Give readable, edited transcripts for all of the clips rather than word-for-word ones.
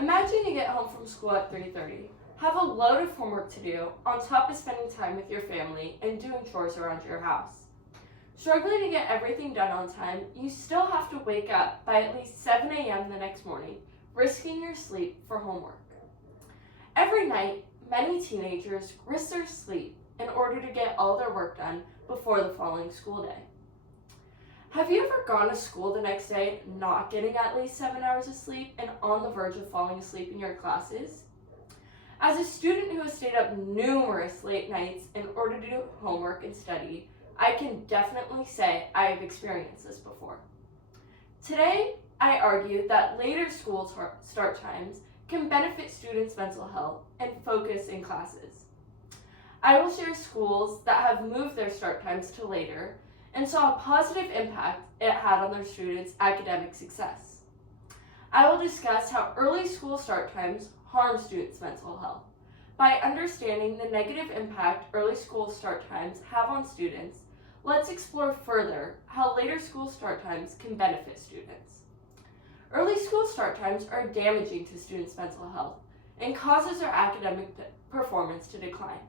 Imagine you get home from school at 3:30, have a load of homework to do, on top of spending time with your family and doing chores around your house. Struggling to get everything done on time, you still have to wake up by at least 7 a.m. the next morning, risking your sleep for homework. Every night, many teenagers risk their sleep in order to get all their work done before the following school day. Have you ever gone to school the next day not getting at least 7 hours of sleep and on the verge of falling asleep in your classes? As a student who has stayed up numerous late nights in order to do homework and study, I can definitely say I have experienced this before. Today, I argue that later school start times can benefit students' mental health and focus in classes. I will share schools that have moved their start times to later and saw a positive impact it had on their students' academic success. I will discuss how early school start times harm students' mental health. By understanding the negative impact early school start times have on students, let's explore further how later school start times can benefit students. Early school start times are damaging to students' mental health and causes their academic performance to decline.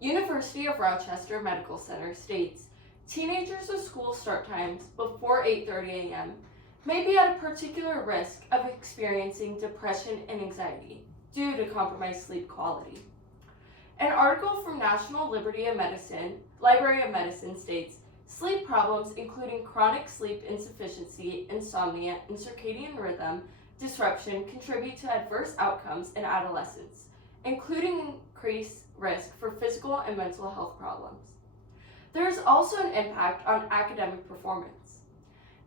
University of Rochester Medical Center states teenagers with school start times before 8:30 a.m. may be at a particular risk of experiencing depression and anxiety due to compromised sleep quality. An article from National Library of Medicine states sleep problems including chronic sleep insufficiency, insomnia, and circadian rhythm disruption contribute to adverse outcomes in adolescence, including increased risk for physical and mental health problems. There is also an impact on academic performance.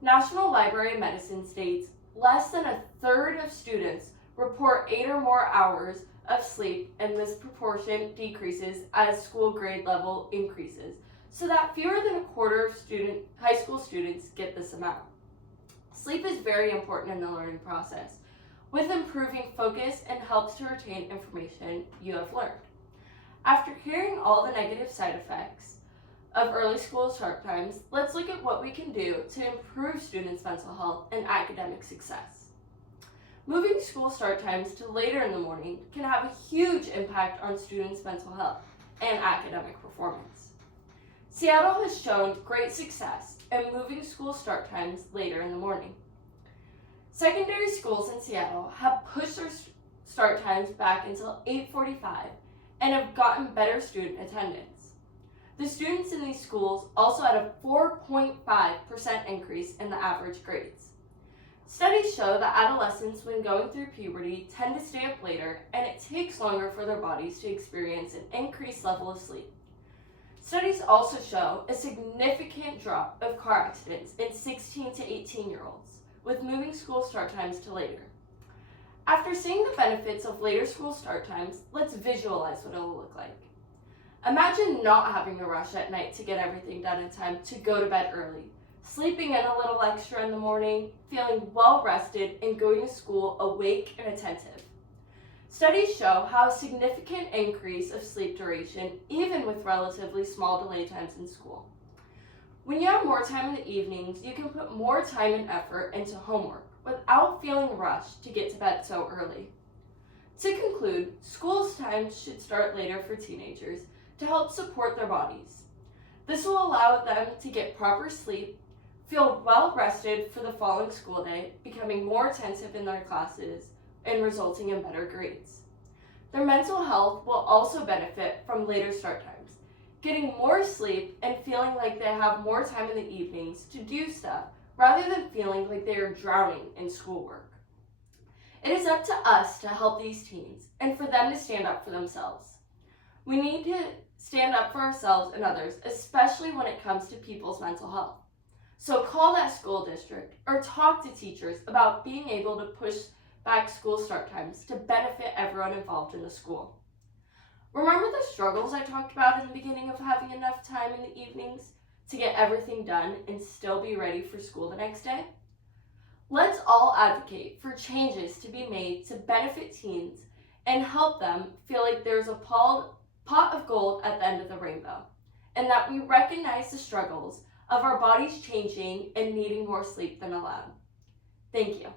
National Library of Medicine states less than a third of students report 8 or more hours of sleep, and this proportion decreases as school grade level increases, so that fewer than a quarter of high school students get this amount. Sleep is very important in the learning process, with improving focus and helps to retain information you have learned. After hearing all the negative side effects of early school start times, let's look at what we can do to improve students' mental health and academic success. Moving school start times to later in the morning can have a huge impact on students' mental health and academic performance. Seattle has shown great success in moving school start times later in the morning. Secondary schools in Seattle have pushed their start times back until 8:45 and have gotten better student attendance. The students in these schools also had a 4.5% increase in the average grades. Studies show that adolescents, when going through puberty, tend to stay up later, and it takes longer for their bodies to experience an increased level of sleep. Studies also show a significant drop of car accidents in 16 to 18-year-olds, with moving school start times to later. After seeing the benefits of later school start times, let's visualize what it will look like. Imagine not having to rush at night to get everything done in time to go to bed early, sleeping in a little extra in the morning, feeling well rested, and going to school awake and attentive. Studies show how a significant increase of sleep duration, even with relatively small delay times in school. When you have more time in the evenings, you can put more time and effort into homework without feeling rushed to get to bed so early. To conclude, school's time should start later for teenagers to help support their bodies. This will allow them to get proper sleep, feel well rested for the following school day, becoming more attentive in their classes, and resulting in better grades. Their mental health will also benefit from later start times, getting more sleep and feeling like they have more time in the evenings to do stuff rather than feeling like they are drowning in schoolwork. It is up to us to help these teens and for them to stand up for themselves. We need to stand up for ourselves and others, especially when it comes to people's mental health. So call that school district or talk to teachers about being able to push back school start times to benefit everyone involved in the school. Remember the struggles I talked about in the beginning of having enough time in the evenings to get everything done and still be ready for school the next day? Let's all advocate for changes to be made to benefit teens and help them feel like there's a pot of gold at the end of the rainbow, and that we recognize the struggles of our bodies changing and needing more sleep than allowed. Thank you.